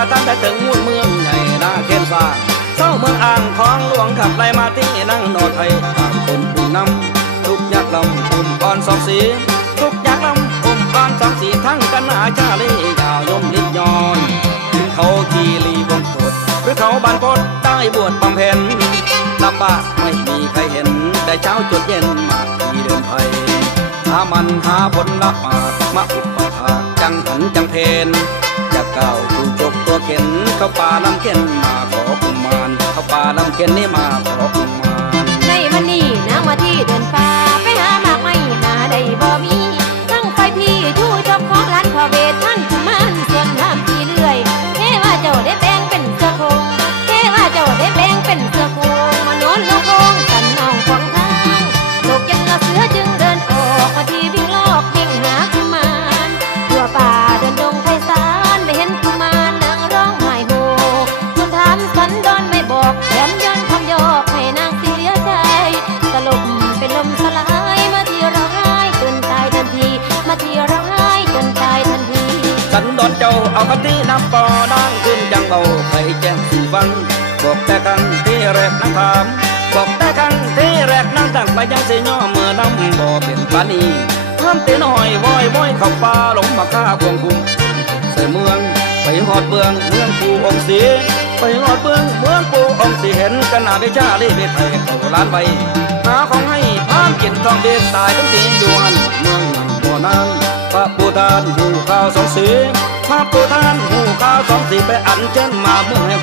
กระทันได้ถึงมุ่นเมืองใหญ่นาเคนสร้างเศร้าเมืองอ่างของหลวงขับไล่มาที่นั่งนอนไทยตามคนผู้นำทุกยักษ์ลำปุ่มอ่อนสองสีทุกยักษ์ลำปุ่มอ่อนสองสีทั้งกันหาชาลียาวยมลิบย้อนถึงเขาคีรีวงกฏหรือเขาบานพดได้บวชบำเพ็ญลำบากไม่มีใครเห็น แต่เช้าจดเย็นมาที่เดินไทยหามันหาผลละหมากมาอุปถากจังหันจังเพนจะก้าวจูจกตัว เข็นเข้าป่าลำเข็นมาขอกุมารเข้าป่าลำเข็นนี่มาขอ สันดอนเจ้าเอากะทิน้ำปอดังขึ้นจังเบาไปแจ้งสู่ฟัง บอกแต่ครั้งที่แรกนั่งถาม บอกแต่ครั้งที่แรกนั่งตั้งไปยังเสิย่อเมื่อนำบ่อเป็นปานีเพิ่มเตีน้อยว้อยว้อยเข้าป่าหลงมาฆ่าควงคุมใส่เมืองไปหอดเบืองเมืองปูองค์สีไปหอดเบืองเมืองปูองค์สีเห็นกันหนาได้ชาลีเวทไทยเขาล้านใบหาของให้พามกินทองเด็ดตายทั้งตีอยู่หันเมืองหนังบ่อนาง ระปูทานหูข้าวสองสีพระปูทานหูข้าวสองสีไปอันเจนมาเมื่อให้